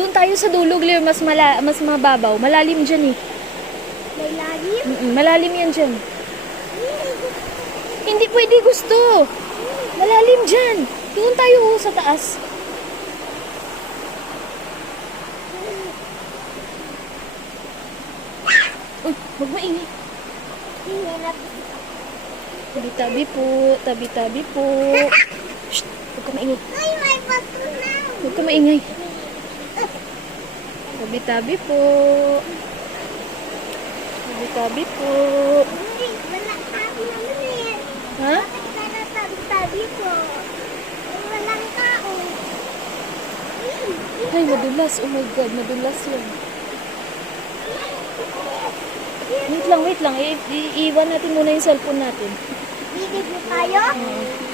Doon tayo sa dulo, Claire. Mas mababaw. Malalim dyan eh. May lalim? Malalim yan dyan. Hindi pwede gusto. Malalim dyan. Doon tayo sa taas. Huwag maingay. Hinap. Tabi-tabi po. Tabi-tabi po. Shh! Huwag ka maingay. Ay, may bato na. Huwag ka maingay. Tabi-tabi po. Tabi-tabi po. Hindi, wala tabi naman eh. Ha? Bakit tabi ko? Walang tao. Ay, madulas. Oh my God, madulas yun. Wait lang. Iiwan natin muna yung cellphone natin. Bibig mo tayo? Hmm.